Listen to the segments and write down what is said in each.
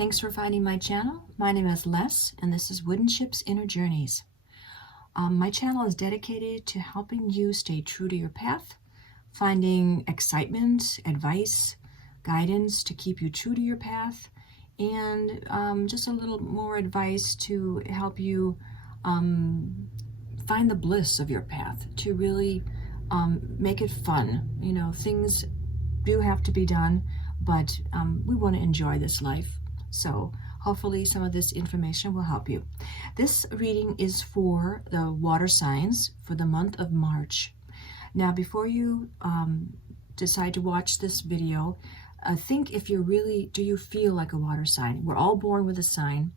Thanks for finding my channel. My name is Les, and this is Wooden Ship's Inner Journeys. My channel is dedicated to helping you stay true to your path, finding excitement, advice, guidance to keep you true to your path, and just a little more advice to help you find the bliss of your path, to really make it fun. You know, things do have to be done, but we want to enjoy this life. So hopefully some of this information will help you. This reading is for the water signs for the month of March. Now, before you decide to watch this video, think if you're really, do you feel like a water sign? We're all born with a sign,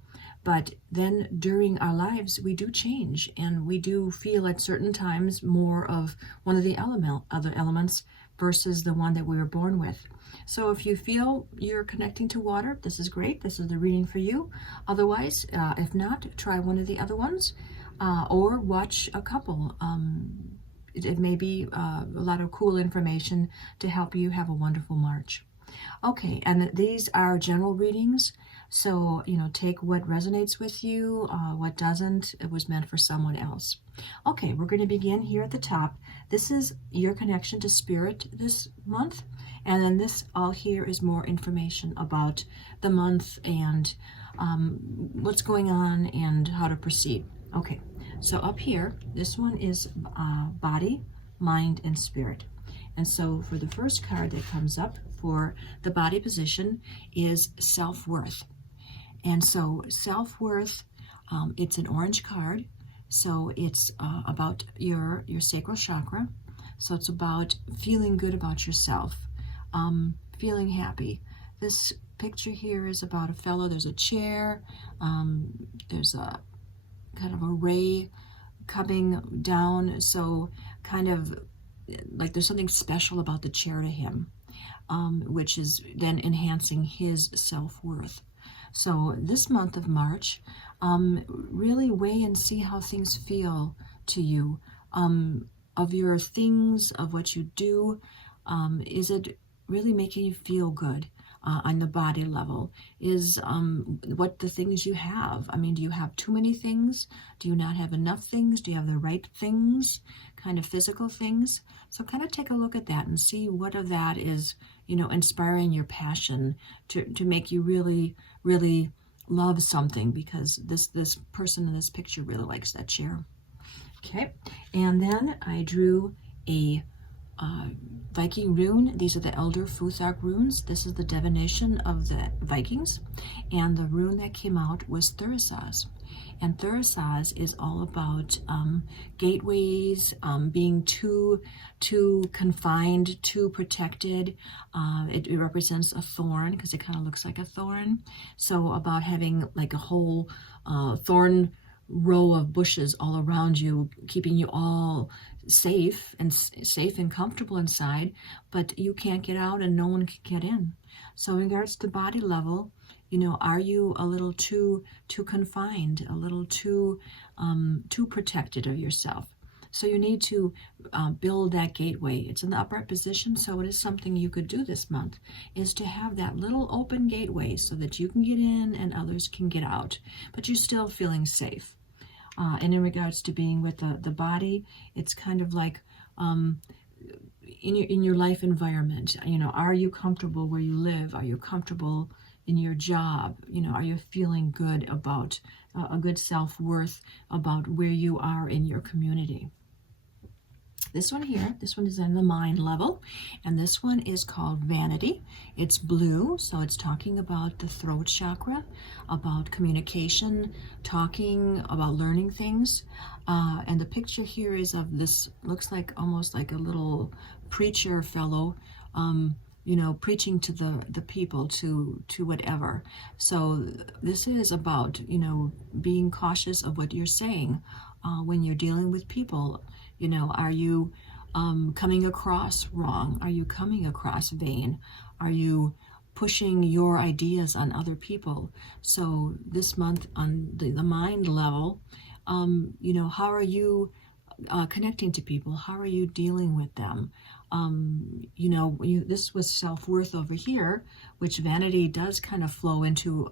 but then during our lives, we do change, and we do feel at certain times more of one of the other elements versus the one that we were born with. So if you feel you're connecting to water, this is great. This is the reading for you. Otherwise, if not, try one of the other ones or watch a couple. It may be a lot of cool information to help you have a wonderful March. Okay, and these are general readings. So, you know, take what resonates with you, what doesn't, it was meant for someone else. Okay, we're going to begin here at the top. This is your connection to spirit this month. And then this all here is more information about the month and what's going on and how to proceed. Okay, so up here, this one is body, mind, and spirit. And so for the first card that comes up for the body position is self-worth. And so self-worth, it's an orange card. So it's about your sacral chakra. So it's about feeling good about yourself, feeling happy. This picture here is about a fellow. There's a chair. There's a kind of a ray coming down. So kind of like there's something special about the chair to him, which is then enhancing his self-worth. So this month of March, really weigh and see how things feel to you, of your things, of what you do. Is it really making you feel good on the body level? Is what the things you have? I mean, do you have too many things? Do you not have enough things? Do you have the right things, kind of physical things? So kind of take a look at that and see what of that is, you know, inspiring your passion to make you really, really love something, because this person in this picture really likes that chair. Okay, and then I drew a Viking rune. These are the Elder Futhark runes. This is the divination of the Vikings, and the rune that came out was Thurisaz. And Thurisaz is all about gateways, being too confined, too protected. It represents a thorn because it kind of looks like a thorn. So about having like a whole thorn row of bushes all around you, keeping you all safe and comfortable inside, but you can't get out and no one can get in. So in regards to body level, you know, are you a little too confined, a little too protected of yourself? So you need to build that gateway. It's in the upright position, so it is something you could do this month, is to have that little open gateway so that you can get in and others can get out, but you're still feeling safe. And in regards to being with the body, it's kind of like in your life environment. You know, are you comfortable where you live? Are you comfortable in your job? You know, are you feeling good about a good self-worth about where you are in your community? This one here, this one is in the mind level, and this one is called Vanity. It's blue, so it's talking about the throat chakra, about communication, talking, about learning things. And the picture here is of this, looks like almost like a little preacher fellow, you know, preaching to the people, to whatever. So this is about, you know, being cautious of what you're saying when you're dealing with people. You know, are you coming across wrong? Are you coming across vain? Are you pushing your ideas on other people? So this month on the mind level, you know, how are you connecting to people? How are you dealing with them? You know, this was self-worth over here, which vanity does kind of flow into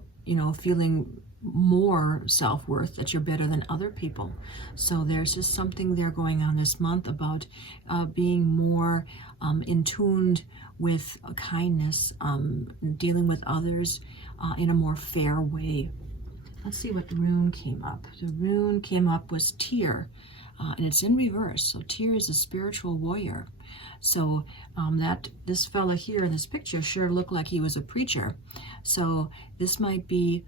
feeling more self-worth, that you're better than other people. So there's just something there going on this month about being more in tuned with kindness, dealing with others in a more fair way. Let's see what rune came up. The rune came up was Tyr, and it's in reverse. So Tyr is a spiritual warrior. So that this fella here in this picture sure looked like he was a preacher. So this might be,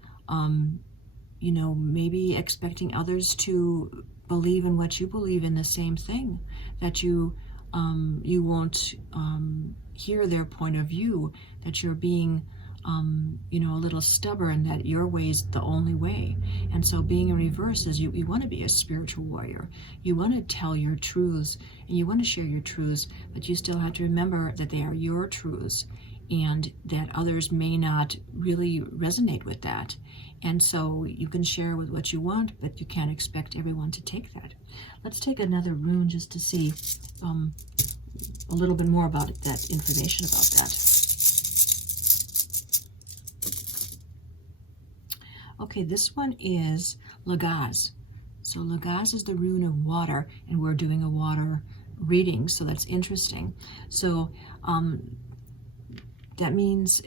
maybe expecting others to believe in what you believe in, the same thing, that you won't hear their point of view, that you're being a little stubborn, that your way's the only way. And so being in reverse is you want to be a spiritual warrior. You want to tell your truths and you want to share your truths, but you still have to remember that they are your truths and that others may not really resonate with that. And so you can share with what you want, but you can't expect everyone to take that. Let's take another rune just to see a little bit more about it, that information about that. Okay, this one is Lagaz. So Lagaz is the rune of water, and we're doing a water reading, so that's interesting. So that means,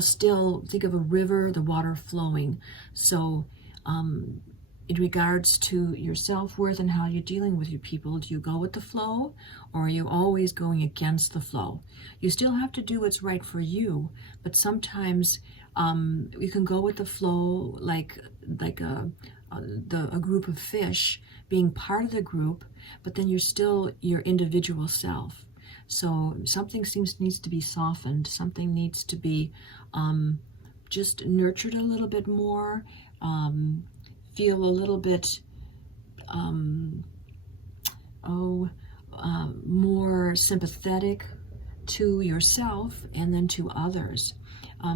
still think of a river, the water flowing. So in regards to your self-worth and how you're dealing with your people, do you go with the flow, or are you always going against the flow? You still have to do what's right for you, but sometimes you can go with the flow like a group of fish, being part of the group, but then you're still your individual self. So something needs to be softened. Something needs to be just nurtured a little bit more. Feel a little bit more sympathetic to yourself and then to others.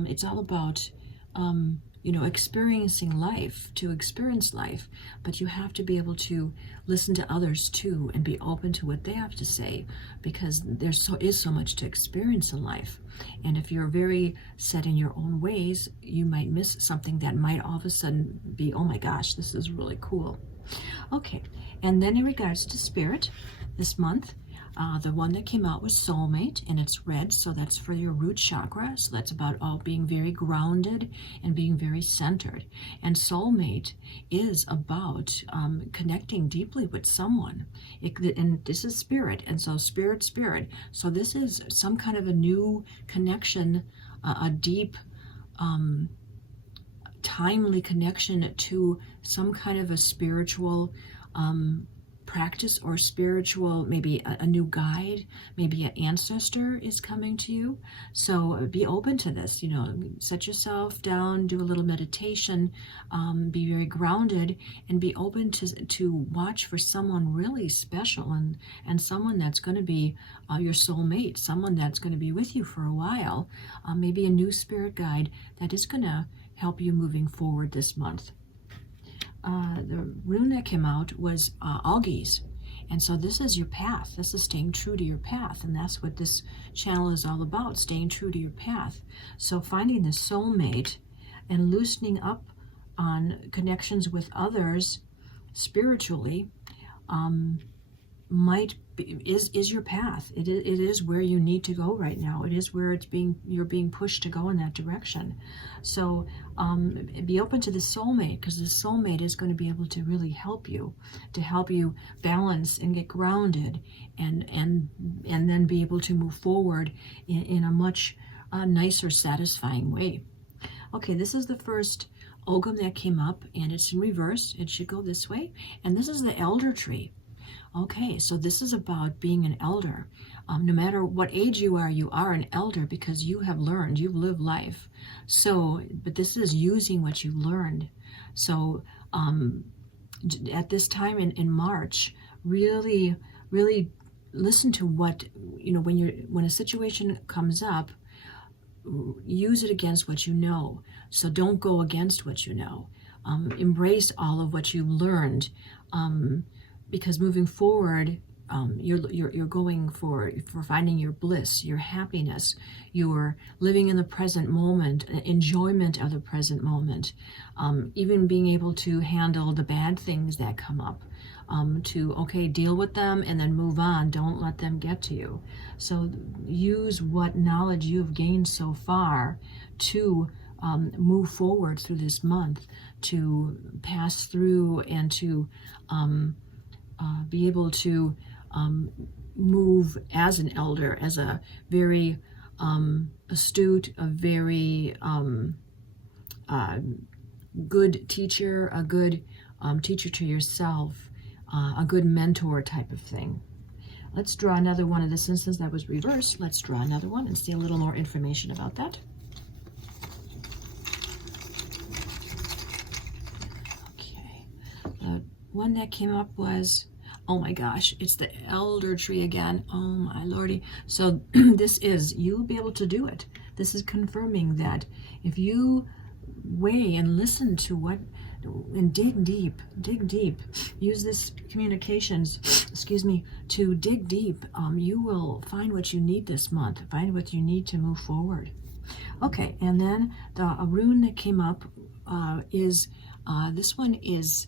It's all about experiencing life, to experience life, but you have to be able to listen to others too and be open to what they have to say, because there is so much to experience in life. And if you're very set in your own ways, you might miss something that might all of a sudden be, oh my gosh, this is really cool. Okay, and then in regards to spirit, this month, the one that came out was soulmate, and it's red, so that's for your root chakra. So that's about all being very grounded and being very centered. And soulmate is about connecting deeply with someone. And this is spirit, and so spirit. So this is some kind of a new connection, a deep, timely connection to some kind of a spiritual practice, or spiritual, maybe a new guide, maybe an ancestor is coming to you. So be open to this, set yourself down, do a little meditation, be very grounded, and be open to watch for someone really special and someone that's going to be your soulmate, someone that's going to be with you for a while, maybe a new spirit guide that is going to help you moving forward this month. The rune that came out was Algies. And so this is your path. This is staying true to your path. And that's what this channel is all about, staying true to your path. So finding the soulmate and loosening up on connections with others spiritually is your path. It is where you need to go right now. It is where you're being pushed to go in that direction. So be open to the soulmate, because the soulmate is going to be able to really help you balance and get grounded, and then be able to move forward in a much nicer, satisfying way. Okay, this is the first Ogham that came up, and it's in reverse. It should go this way. And this is the elder tree. Okay, so this is about being an elder. No matter what age you are an elder, because you have learned, you've lived life. So, but this is using what you learned. So at this time in March, really listen to what, when a situation comes up, use it against what you know. So don't go against what you know. Embrace all of what you learned. Because moving forward, you're going for finding your bliss, your happiness. You're living in the present moment, enjoyment of the present moment, even being able to handle the bad things that come up, to, okay, deal with them and then move on. Don't let them get to you. So use what knowledge you've gained so far to move forward through this month, to pass through and to be able to move as an elder, as a very astute, a very good teacher, a good teacher to yourself, a good mentor type of thing. Let's draw another one of this instance that was reversed. Let's draw another one and see a little more information about that. Okay, the one that came up was, oh my gosh, it's the elder tree again. Oh my lordy. So this is, you'll be able to do it. This is confirming that if you weigh and listen to what, and dig deep, use this communications, excuse me, to dig deep, you will find what you need this month, find what you need to move forward. Okay, and then a rune that came up is, this one is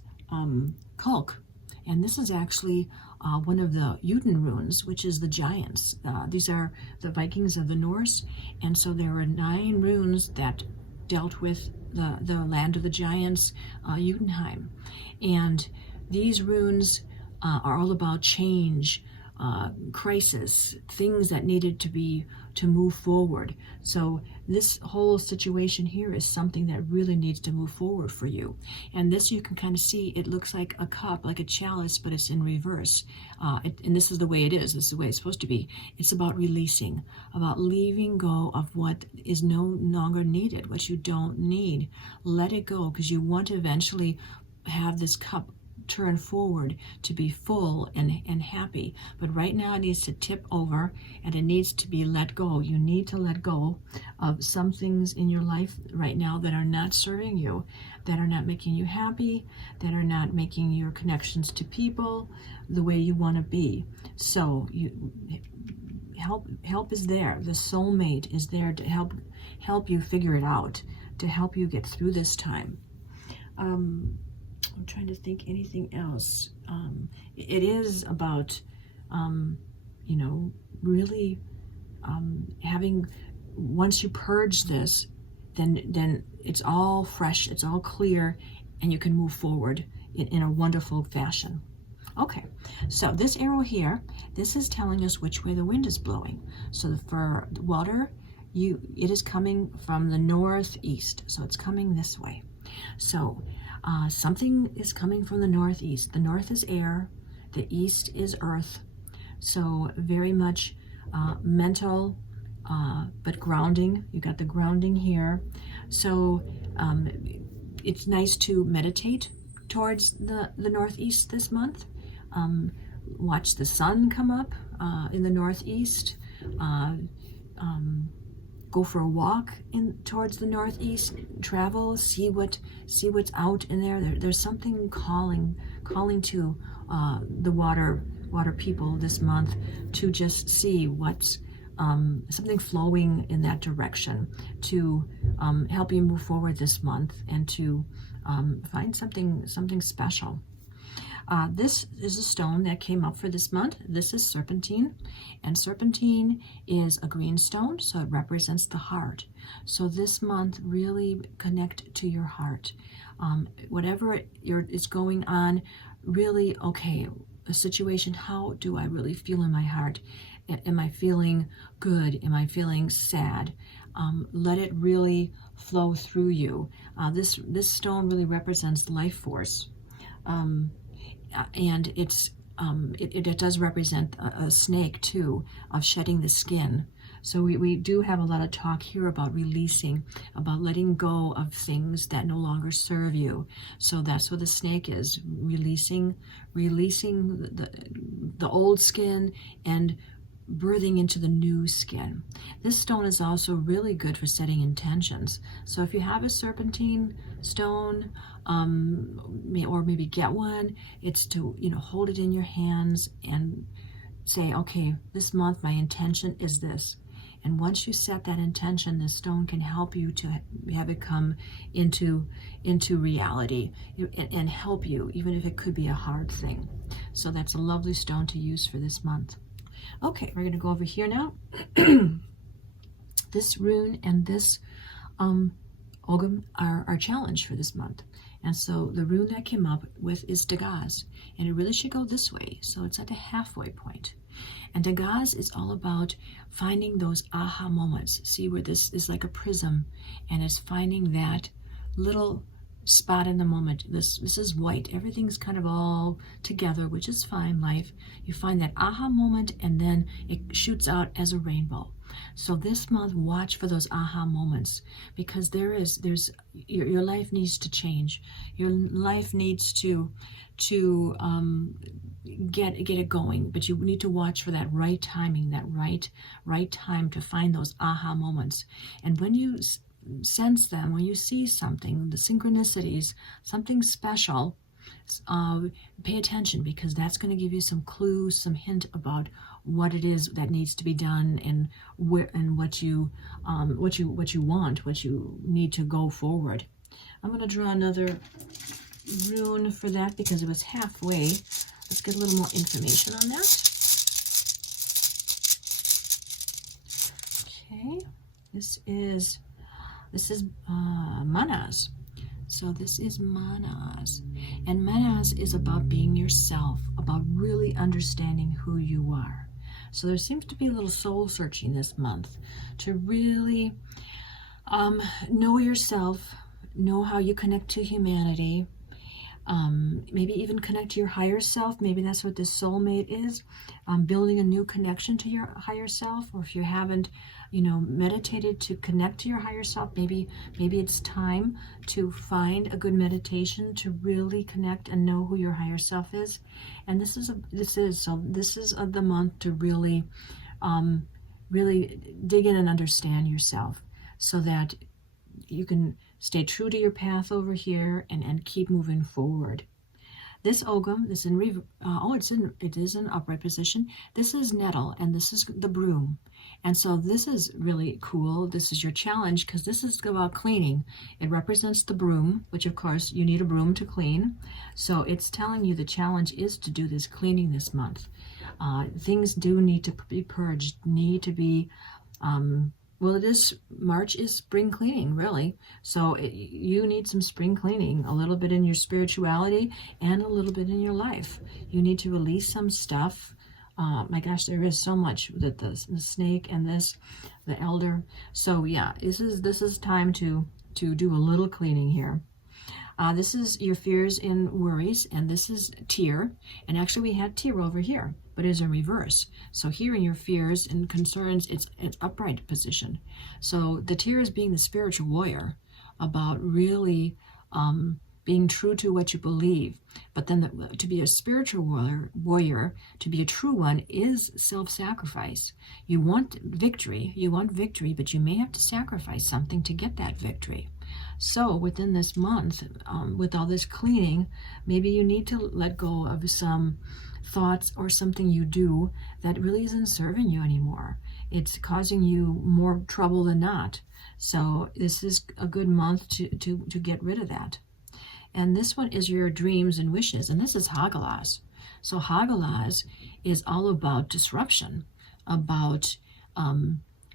Kulk. And this is actually one of the Juden runes, which is the giants. These are the Vikings of the Norse. And so there were 9 runes that dealt with the land of the giants, Jotunheim. And these runes are all about change, crisis, things that needed to move forward. So this whole situation here is something that really needs to move forward for you. And this, you can kind of see, it looks like a cup, like a chalice, but it's in reverse. And this is the way it is. This is the way it's supposed to be. It's about releasing, about leaving go of what is no longer needed, what you don't need. Let it go, because you want to eventually have this cup turn forward to be full and happy. But right now it needs to tip over and it needs to be let go. You need to let go of some things in your life right now that are not serving you, that are not making you happy, that are not making your connections to people the way you want to be. So help is there. The soulmate is there to help you figure it out, to help you get through this time. I'm trying to think anything else. It is about, really having, once you purge this, then it's all fresh, it's all clear, and you can move forward in a wonderful fashion. Okay, so this arrow here, this is telling us which way the wind is blowing. So for water, it is coming from the northeast, so it's coming this way. So something is coming from the northeast. The north is air, the east is earth. So very much mental, but grounding. You got the grounding here. So it's nice to meditate towards the northeast this month. Watch the sun come up in the northeast. Go for a walk towards the northeast. Travel, see what's out in there. There's something calling to the water people this month to just see what's something flowing in that direction to help you move forward this month and to find something special. This is a stone that came up for this month. This is serpentine, and serpentine is a green stone, so it represents the heart. So this month, really connect to your heart. Whatever is going on, really, okay, a situation, how do I really feel in my heart? Am I feeling good? Am I feeling sad? Let it really flow through you. This stone really represents life force. And it does represent a snake too, of shedding the skin. So we do have a lot of talk here about releasing, about letting go of things that no longer serve you. So that's what the snake is, releasing the old skin and birthing into the new skin. This stone is also really good for setting intentions. So if you have a serpentine stone, or maybe get one, it's to hold it in your hands and say, okay, this month my intention is this. And once you set that intention, the stone can help you to have it come into reality and help you, even if it could be a hard thing. So that's a lovely stone to use for this month. Okay, we're going to go over here now. This rune and this Ogham are our challenge for this month. And so the rune that came up with is Dagaz, and it really should go this way. So it's at the halfway point. And Dagaz is all about finding those aha moments. See where this is like a prism, and it's finding that little spot in the moment. This is white. Everything's kind of all together, which is fine, life. You find that aha moment, and then it shoots out as a rainbow. So this month, watch for those aha moments, because your life needs to change. Your life needs to get it going, but you need to watch for that right timing, that right time to find those aha moments. And when you sense them, when you see something, the synchronicities, something special, pay attention, because that's going to give you some clues, some hint about what it is that needs to be done, and what you want, what you need to go forward. I'm going to draw another rune for that because it was halfway. Let's get a little more information on that. Okay, this is Manas. So this is Manas, and Manas is about being yourself, about really understanding who you are. So there seems to be a little soul searching this month to really know yourself, know how you connect to humanity, maybe even connect to your higher self. Maybe that's what this soulmate is, building a new connection to your higher self. Or if you haven't, meditated to connect to your higher self, maybe it's time to find a good meditation to really connect and know who your higher self is. And this is the month to really dig in and understand yourself, so that you can stay true to your path over here and keep moving forward. This Ogham, it is in upright position. This is nettle, and this is the broom. And so this is really cool. This is your challenge, because this is about cleaning. It represents the broom, which of course you need a broom to clean. So it's telling you the challenge is to do this cleaning this month. Things do need to be purged, need to be March is spring cleaning, really. So you need some spring cleaning, a little bit in your spirituality and a little bit in your life. You need to release some stuff. My gosh, there is so much with the snake and the elder. So yeah, this is time to do a little cleaning here. This is your fears and worries, and this is Tyr. And actually we had Tyr over here, but it's in reverse. So here in your fears and concerns, it's upright position. So the Tyr is being the spiritual warrior, about really being true to what you believe. But then to be a spiritual warrior, to be a true one, is self-sacrifice. You want victory, but you may have to sacrifice something to get that victory. So within this month, with all this cleaning, maybe you need to let go of some thoughts or something you do that really isn't serving you anymore. It's causing you more trouble than not. So this is a good month to get rid of that. And this one is your dreams and wishes, and this is Hagalaz. So Hagalaz is all about disruption, about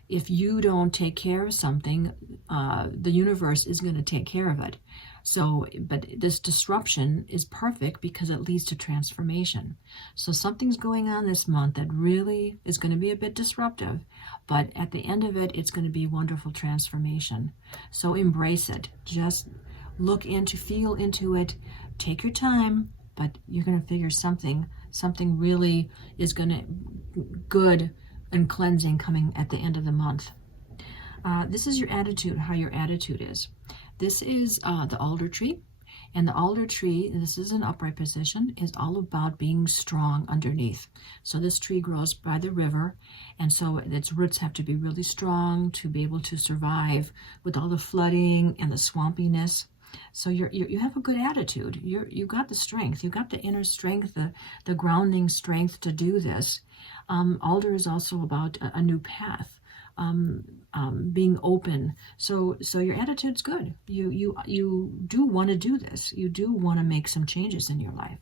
if you don't take care of something, the universe is going to take care of it. So, but this disruption is perfect because it leads to transformation. So something's going on this month that really is going to be a bit disruptive, but at the end of it, it's going to be wonderful transformation. So embrace it. Just feel into it. Take your time, but you're going to figure something really is going to good and cleansing coming at the end of the month. This is your attitude, how your attitude is. This is the alder tree, and the alder tree, this is an upright position, is all about being strong underneath. So this tree grows by the river, and so its roots have to be really strong to be able to survive with all the flooding and the swampiness. So you have a good attitude. You got the strength. You got the inner strength, the grounding strength to do this. Alder is also about a new path, being open. So your attitude's good. You do want to do this. You do want to make some changes in your life.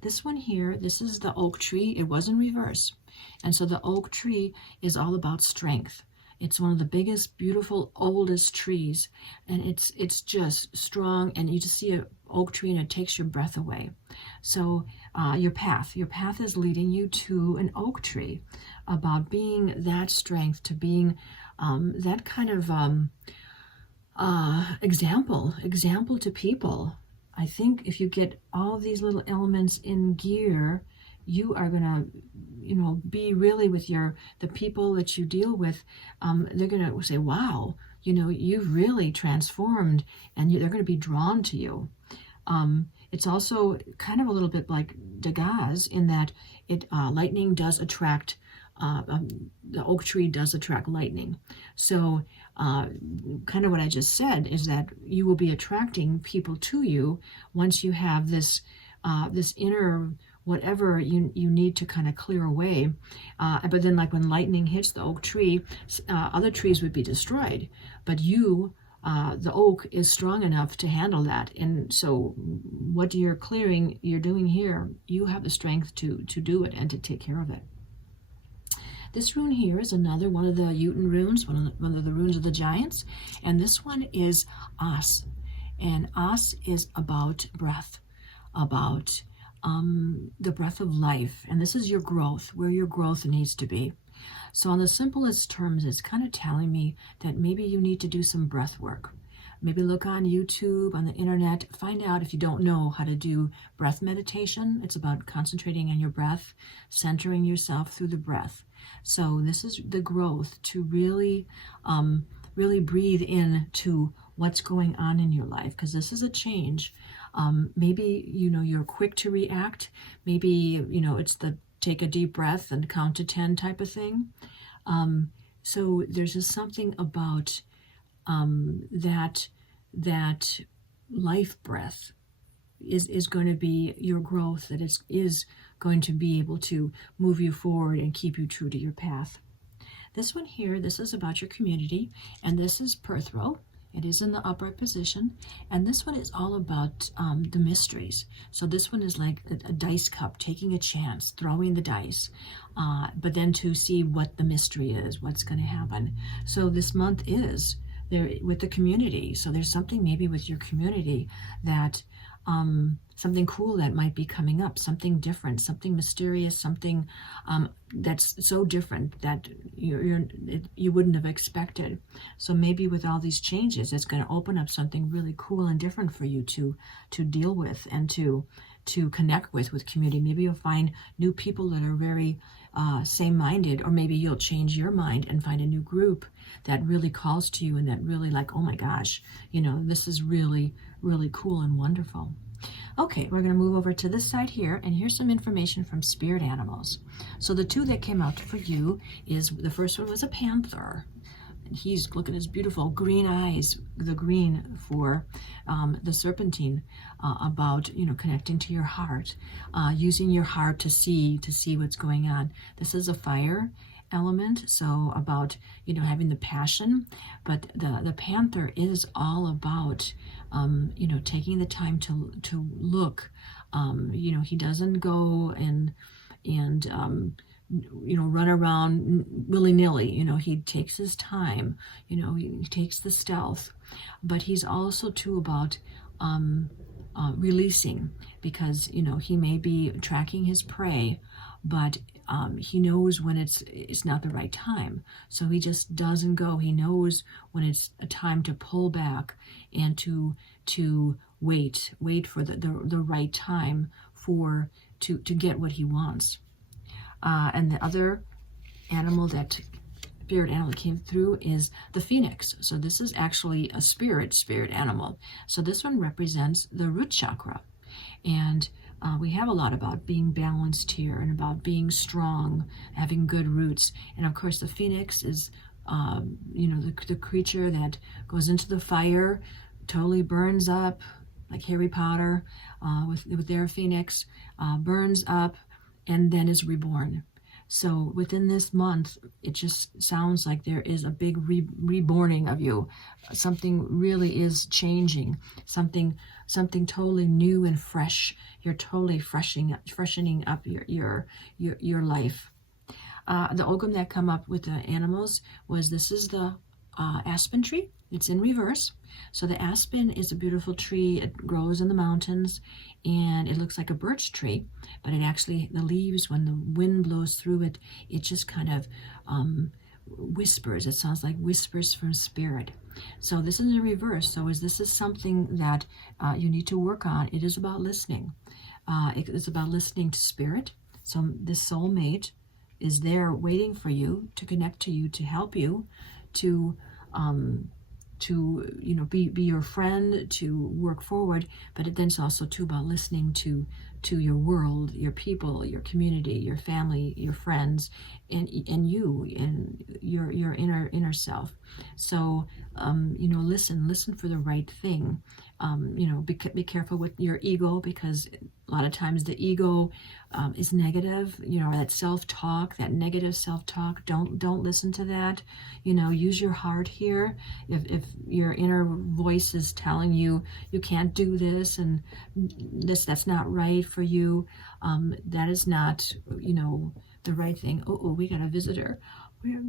This one here, this is the oak tree. It was in reverse. And so the oak tree is all about strength. It's one of the biggest, beautiful, oldest trees. And it's just strong. And you just see an oak tree and it takes your breath away. So your path is leading you to an oak tree, about being that strength, to being that kind of example to people. I think if you get all these little elements in gear, you are going to, be really with the people that you deal with. They're going to say, wow, you've really transformed, and they're going to be drawn to you. It's also kind of a little bit like Degas in that lightning does attract, the oak tree does attract lightning. So kind of what I just said is that you will be attracting people to you once you have this inner whatever you need to kind of clear away. But then like when lightning hits the oak tree, other trees would be destroyed. But the oak is strong enough to handle that. And so what you're doing here, you have the strength to do it and to take care of it. This rune here is another one of the Jotun runes, one of the runes of the giants. And this one is As. And As is about breath, about the breath of life. And this is your growth, where your growth needs to be. So on the simplest terms, it's kind of telling me that maybe you need to do some breath work. Maybe look on YouTube, on the internet, find out if you don't know how to do breath meditation. It's about concentrating on your breath, centering yourself through the breath. So this is the growth to really breathe into what's going on in your life, because this is a change. Maybe, you're quick to react. Maybe, it's the take a deep breath and count to 10 type of thing. So there's just something about that life breath is going to be your growth, that is going to be able to move you forward and keep you true to your path. This one here, this is about your community, and this is Perthrow. It is in the upright position, and this one is all about the mysteries. So this one is like a dice cup, taking a chance, throwing the dice, but then to see what the mystery is, what's going to happen. So this month is there with the community. So there's something maybe with your community that something cool that might be coming up, something different, something mysterious, something that's so different that you wouldn't have expected. So maybe with all these changes, it's going to open up something really cool and different for you to deal with and to connect with community. Maybe you'll find new people that are very same-minded, or maybe you'll change your mind and find a new group that really calls to you and that really like, oh my gosh, this is really, really cool and wonderful. Okay, we're going to move over to this side here, and here's some information from spirit animals. So the two that came out for you is, the first one was a panther. He's looking at his beautiful green eyes, the green for the serpentine, about connecting to your heart, using your heart to see what's going on. This is a fire element, so about having the passion, but the panther is all about taking the time to look. He doesn't go and run around willy-nilly. He takes his time, he takes the stealth, but he's also too about releasing, because he may be tracking his prey, but he knows when it's not the right time, so he just doesn't go. He knows when it's a time to pull back and to wait for the right time to get what he wants. And the other animal spirit animal came through is the phoenix. So this is actually a spirit animal. So this one represents the root chakra. And we have a lot about being balanced here and about being strong, having good roots. And of course the phoenix is, the creature that goes into the fire, totally burns up, like Harry Potter with their phoenix, burns up and then is reborn. So within this month, it just sounds like there is a big reborning of you. Something really is changing. Something totally new and fresh. You're totally freshening up your life. The Ogham that come up with the animals this is the aspen tree. It's in reverse. So the aspen is a beautiful tree. It grows in the mountains and it looks like a birch tree, but it actually, the leaves, when the wind blows through it, it just kind of whispers. It sounds like whispers from spirit. So this is in reverse. So this is something that you need to work on. It is about listening. It's about listening to spirit. So this soulmate is there waiting for you, to connect to you, to help you, to be your friend, to work forward. But then it's also too about listening to your world, your people, your community, your family, your friends, and you and your inner self. So listen for the right thing. Be careful with your ego, because a lot of times the ego is negative. That self-talk, that negative self-talk. Don't listen to that. Use your heart here. If your inner voice is telling you can't do this and that's not right for you, that is not the right thing. Oh, we got a visitor.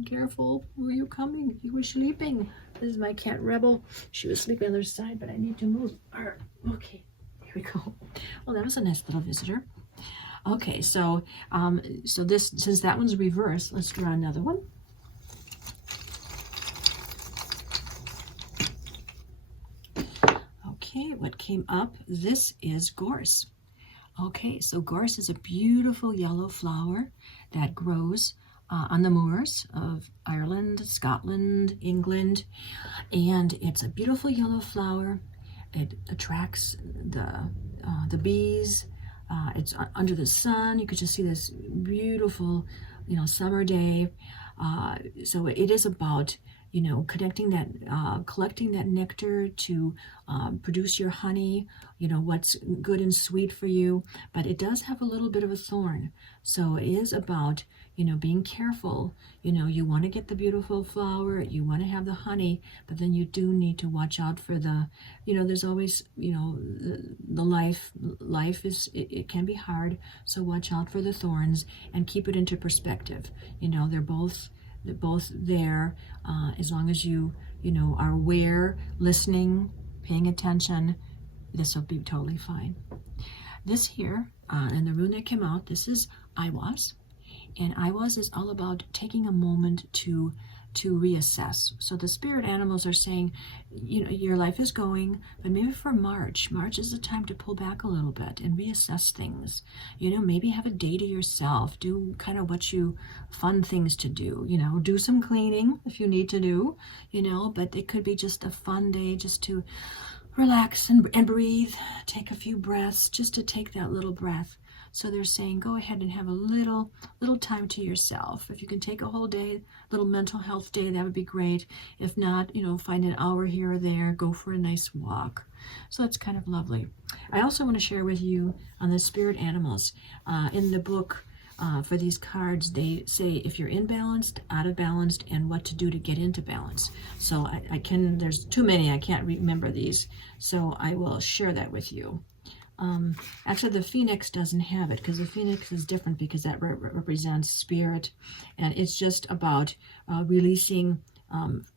Careful, were you coming? You were sleeping. This is my cat Rebel. She was sleeping on the other side, but I need to move. Okay, here we go. Well, that was a nice little visitor. Okay, so this, since that one's reversed, let's draw another one. Okay, what came up? This is gorse. Okay, so gorse is a beautiful yellow flower that grows on the moors of Ireland, Scotland, England, and it's a beautiful yellow flower. It attracts the bees. It's under the sun. You could just see this beautiful, summer day. So it is about connecting that, collecting that nectar to produce your honey, what's good and sweet for you. But it does have a little bit of a thorn. So it is about, being careful. You want to get the beautiful flower, you want to have the honey, but then you do need to watch out for the, there's always, the life is, it can be hard. So watch out for the thorns and keep it into perspective. They're both there, as long as you are aware, listening, paying attention. This will be totally fine. This here, and the rune that came out, this is Iwas, and Iwas is all about taking a moment to reassess. So the spirit animals are saying, your life is going, but maybe for March is the time to pull back a little bit and reassess things. Maybe have a day to yourself, do kind of fun things to do, do some cleaning if you need to do, but it could be just a fun day just to relax and breathe, take a few breaths, just to take that little breath. So they're saying, go ahead and have a little time to yourself. If you can take a whole day, little mental health day, that would be great. If not, find an hour here or there, go for a nice walk. So that's kind of lovely. I also want to share with you on the spirit animals. In the book, for these cards, they say if you're imbalanced, out of balance, and what to do to get into balance. So there's too many, I can't remember these. So I will share that with you. Actually, the phoenix doesn't have it, because the phoenix is different, because that represents spirit, and it's just about releasing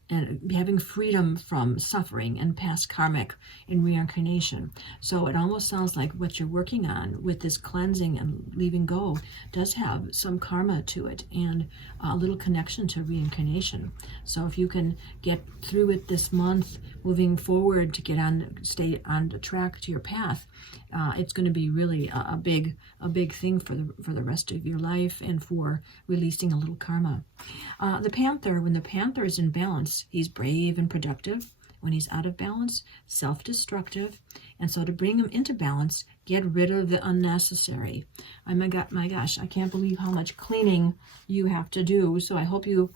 and having freedom from suffering and past karmic and reincarnation. So it almost sounds like what you're working on with this cleansing and leaving go does have some karma to it, and a little connection to reincarnation. So if you can get through it this month, moving forward to stay on the track to your path, it's going to be really a big thing for the rest of your life, and for releasing a little karma. The panther, when the panther is in balance, he's brave and productive. When he's out of balance, self-destructive. And so to bring him into balance, get rid of the unnecessary. My gosh, I can't believe how much cleaning you have to do. So I hope you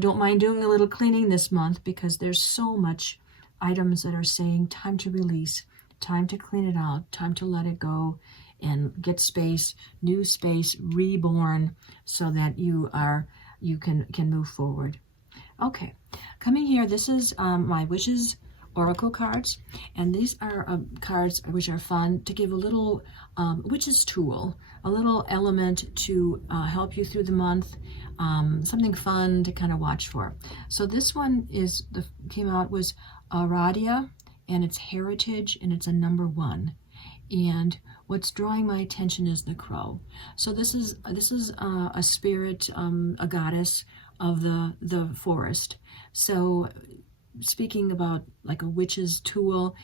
don't mind doing a little cleaning this month, because there's so much items that are saying time to release, time to clean it out, time to let it go and get space, new space, reborn, so that you can move forward. Okay, coming here, this is my Witches Oracle cards, and these are cards which are fun to give a little witch's tool, a little element to help you through the month, something fun to kind of watch for. So this one came out was Aradia, and it's heritage, and it's a number 1. And what's drawing my attention is the crow. So this is a spirit, a goddess of the forest. So speaking about like a witch's tool,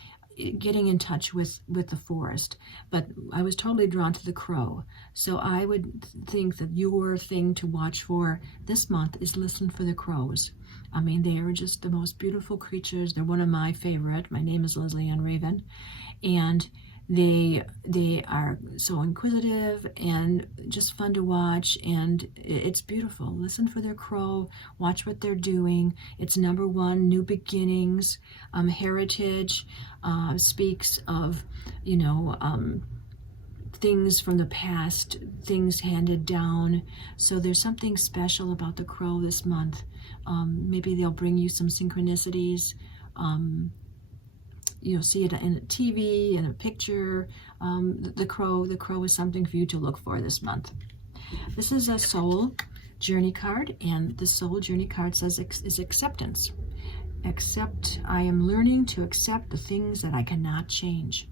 getting in touch with the forest. But I was totally drawn to the crow. So I would think that your thing to watch for this month is listen for the crows. I mean, they are just the most beautiful creatures. They're one of my favorite. My name is Leslie Ann Raven. And they are so inquisitive and just fun to watch, and it's beautiful. Listen for their crow, watch what they're doing. It's number 1, new beginnings. Heritage speaks of, things from the past, things handed down. So there's something special about the crow this month. Maybe they'll bring you some synchronicities. See it in a TV, in a picture. The crow is something for you to look for this month. This is a soul journey card, and the soul journey card says is acceptance. I am learning to accept the things that I cannot change.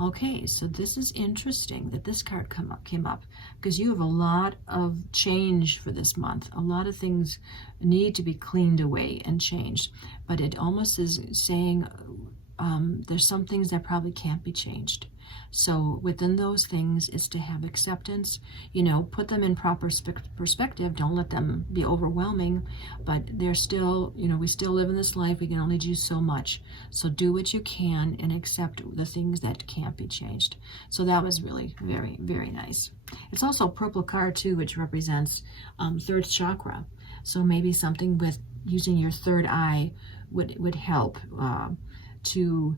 Okay, so this is interesting that this card came up because you have a lot of change for this month. A lot of things need to be cleaned away and changed, but it almost is saying there's some things that probably can't be changed. So within those things is to have acceptance, put them in proper perspective. Don't let them be overwhelming, but they're still, we still live in this life. We can only do so much. So do what you can and accept the things that can't be changed. So that was really very, very nice. It's also a purple card too, which represents third chakra. So maybe something with using your third eye would help to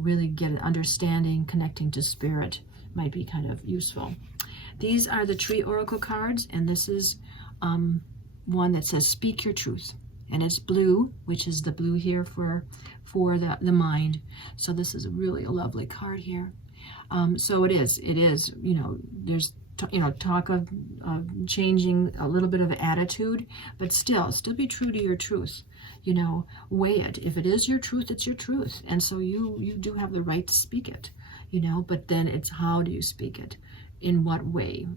really get an understanding, connecting to spirit might be kind of useful. These are the Tree Oracle cards, and this is one that says speak your truth, and it's blue, which is the blue here for the mind. So this is really a lovely card here. So it is there's talk of changing a little bit of attitude, but still be true to your truth. Weigh it. If it is your truth, it's your truth. And so you do have the right to speak it, but then it's how do you speak it? In what way?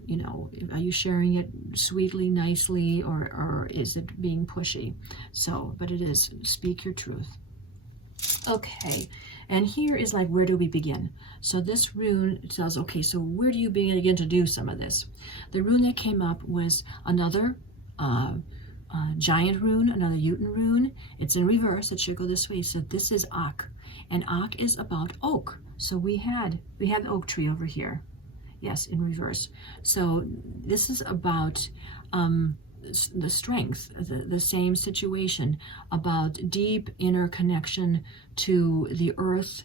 Are you sharing it sweetly, nicely, or is it being pushy? So, but it is speak your truth. Okay, and here is like, where do we begin? So this rune tells, okay, so where do you begin to do some of this? The rune that came up was another giant rune, another Jotun rune. It's in reverse. It should go this way. So this is Ak, and Ak is about oak. So we had the oak tree over here. Yes, in reverse. So this is about the strength, the same situation, about deep inner connection to the earth,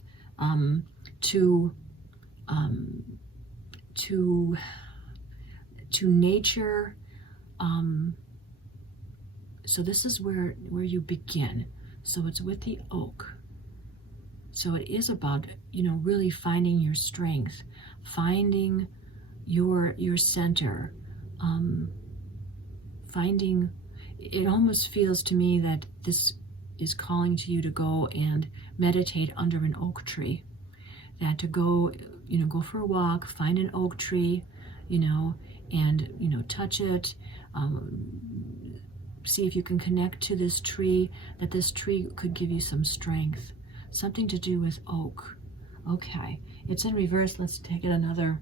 to nature. So this is where you begin. So it's with the oak. So it is about, really finding your strength, finding your center, finding, it almost feels to me that this is calling to you to go and meditate under an oak tree, that to go, go for a walk, find an oak tree, and, touch it, see if you can connect to this tree, that this tree could give you some strength, something to do with oak. Okay, it's in reverse. Let's take it another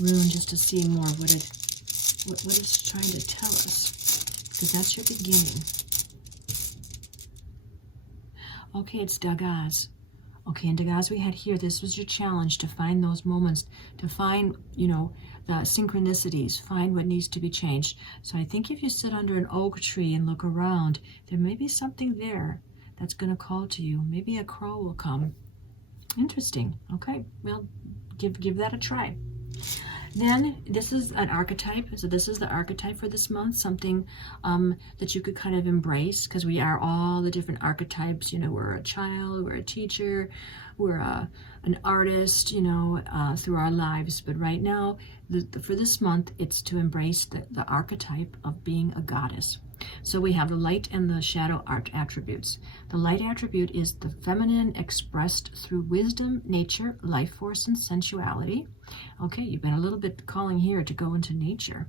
rune just to see more of what it's trying to tell us, because that's your beginning. Okay, it's Dagaz. Okay, and Dagaz we had here, this was your challenge, to find those moments, to find, the synchronicities, find what needs to be changed. So I think if you sit under an oak tree and look around, there may be something there that's going to call to you. Maybe a crow will come. Interesting. Okay, well, give that a try. Then this is an archetype. So this is the archetype for this month, something that you could kind of embrace, because we are all the different archetypes. You know, we're a child, we're a teacher, we're an artist, you know, through our lives. But right now, for this month, it's to embrace the archetype of being a goddess. So we have the light and the shadow attributes. The light attribute is the feminine expressed through wisdom, nature, life force, and sensuality. Okay, you've been a little bit calling here to go into nature.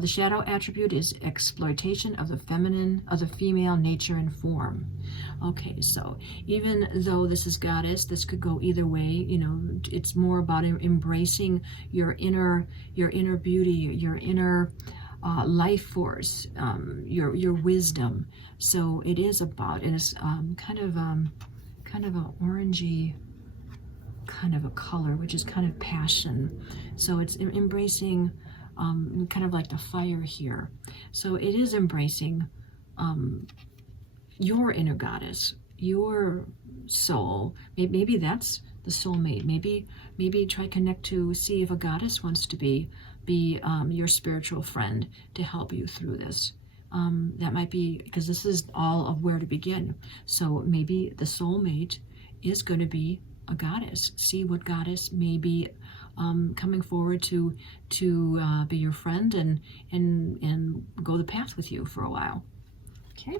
The shadow attribute is exploitation of the feminine, of the female nature and form. Okay, so even though this is goddess, this could go either way. You know, it's more about embracing your inner beauty, your inner life force, your wisdom. So it is about, it is kind of an orangey kind of a color, which is kind of passion. So it's embracing kind of like the fire here. So it is embracing your inner goddess, your soul. Maybe that's the soulmate. Maybe try connect to see if a goddess wants to be your spiritual friend to help you through this. That might be, because this is all of where to begin. So maybe the soulmate is going to be a goddess. See what goddess may be coming forward to be your friend and go the path with you for a while. Okay.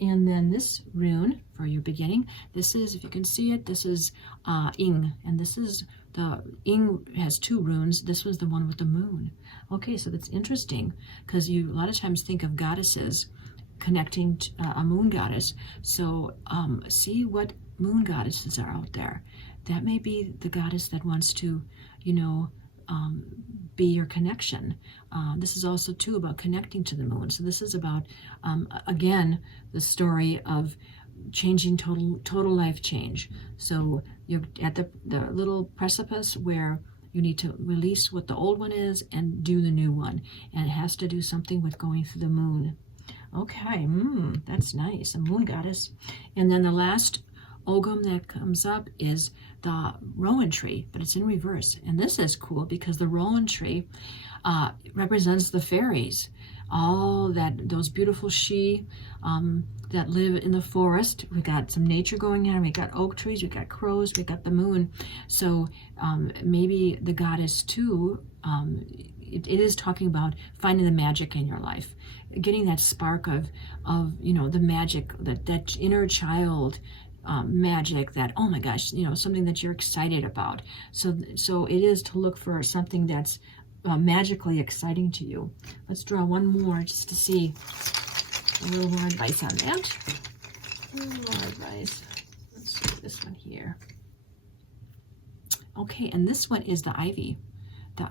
And then this rune for your beginning, this is, if you can see it, this is Ing, and this is the Ing has 2 runes. This was the one with the moon. Okay, so that's interesting, because you a lot of times think of goddesses connecting to a moon goddess. So see what moon goddesses are out there. That may be the goddess that wants to, you know, be your connection. This is also too about connecting to the moon. So this is about, again, the story of changing, total life change. So you're at the little precipice where you need to release what the old one is and do the new one. And it has to do something with going through the moon. Okay, that's nice, a moon goddess. And then the last Ogham that comes up is the rowan tree, but it's in reverse. And this is cool because the rowan tree represents the fairies, all those beautiful she that live in the forest. We got some nature going on. We got oak trees, we got crows, we got the moon. So maybe the goddess too, it is talking about finding the magic in your life, getting that spark of you know, the magic, that inner child magic, that, oh my gosh, you know, something that you're excited about. So it is to look for something that's magically exciting to you. Let's draw one more just to see a little more advice on that. A little more advice. Let's see this one here. Okay, and this one is the ivy. The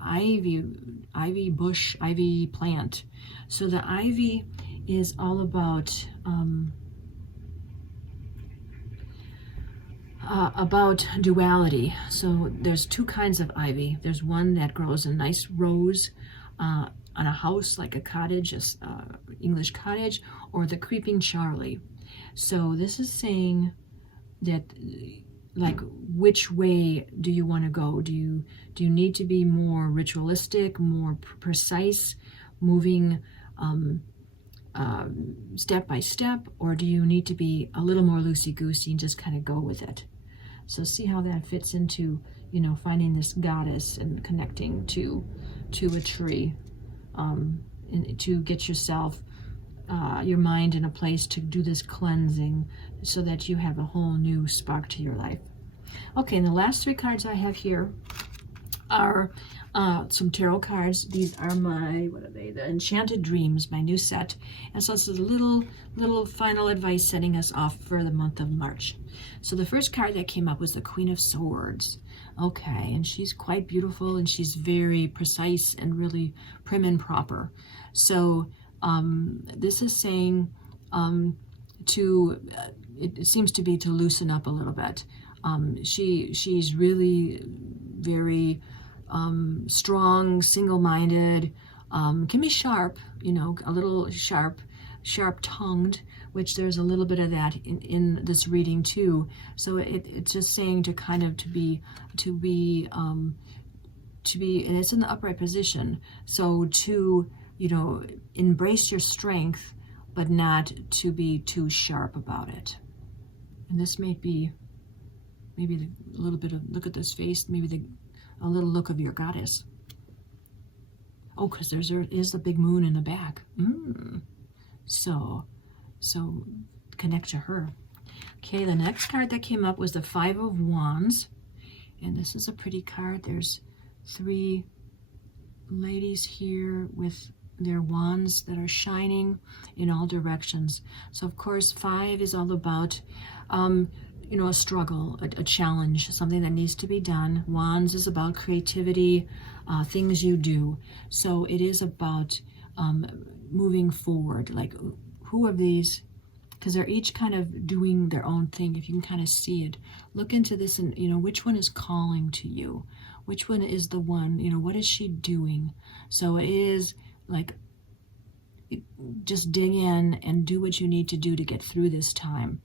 ivy bush, ivy plant. So the ivy is all about duality. So there's 2 kinds of ivy. There's one that grows a nice rose on a house, like a cottage, English cottage, or the creeping Charlie. So this is saying that, like, which way do you want to go? Do you need to be more ritualistic, more precise, moving step by step, or do you need to be a little more loosey-goosey and just kind of go with it? So see how that fits into, you know, finding this goddess and connecting to a tree, and to get yourself, your mind in a place to do this cleansing so that you have a whole new spark to your life. Okay, and the last 3 cards I have here are some tarot cards. These are my, what are they? The Enchanted Dreams, my new set. And so this is a little final advice setting us off for the month of March. So the first card that came up was the Queen of Swords. Okay, and she's quite beautiful, and she's very precise and really prim and proper. So this is saying it seems to be to loosen up a little bit. She's really very strong, single-minded, can be sharp, you know, a little sharp, sharp-tongued, which there's a little bit of that in this reading too. So it's just saying to kind of to be, and it's in the upright position. So to, you know, embrace your strength, but not to be too sharp about it. And this may be maybe a little bit of, look at this face, maybe a little look of your goddess. Oh, because there is the big moon in the back. So connect to her. Okay, the next card that came up was the Five of Wands. And this is a pretty card. There's 3 ladies here with their wands that are shining in all directions. So of course 5 is all about you know, a struggle, a challenge, something that needs to be done. Wands is about creativity, things you do. So it is about moving forward. Like, who of these, because they're each kind of doing their own thing. If you can kind of see it, look into this and, you know, which one is calling to you? Which one is the one, you know, what is she doing? So it is like, just dig in and do what you need to do to get through this time.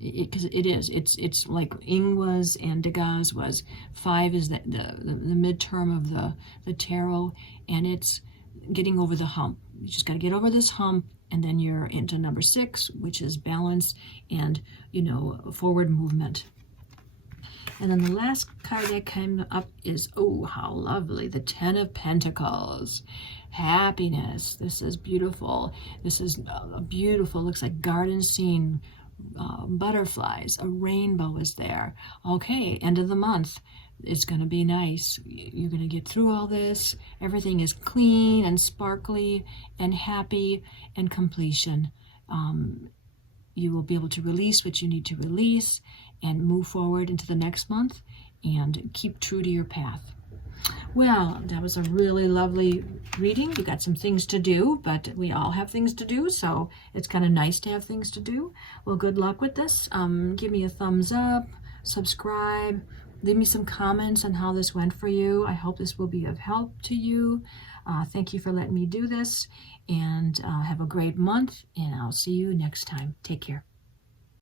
Because it's like Ingwas and Degas was. 5 is the midterm of the tarot, and it's getting over the hump. You just got to get over this hump, and then you're into number 6, which is balance and, you know, forward movement. And then the last card that came up is, oh, how lovely, the 10 of Pentacles. Happiness. This is beautiful. This is a beautiful, looks like garden scene. Butterflies, a rainbow is there. Okay, end of the month. It's going to be nice. You're going to get through all this. Everything is clean and sparkly and happy and completion. You will be able to release what you need to release and move forward into the next month and keep true to your path. Well, that was a really lovely reading. You got some things to do, but we all have things to do, so it's kind of nice to have things to do. Well, good luck with this. Give me a thumbs up, subscribe, leave me some comments on how this went for you. I hope this will be of help to you. Thank you for letting me do this, and have a great month, and I'll see you next time. Take care.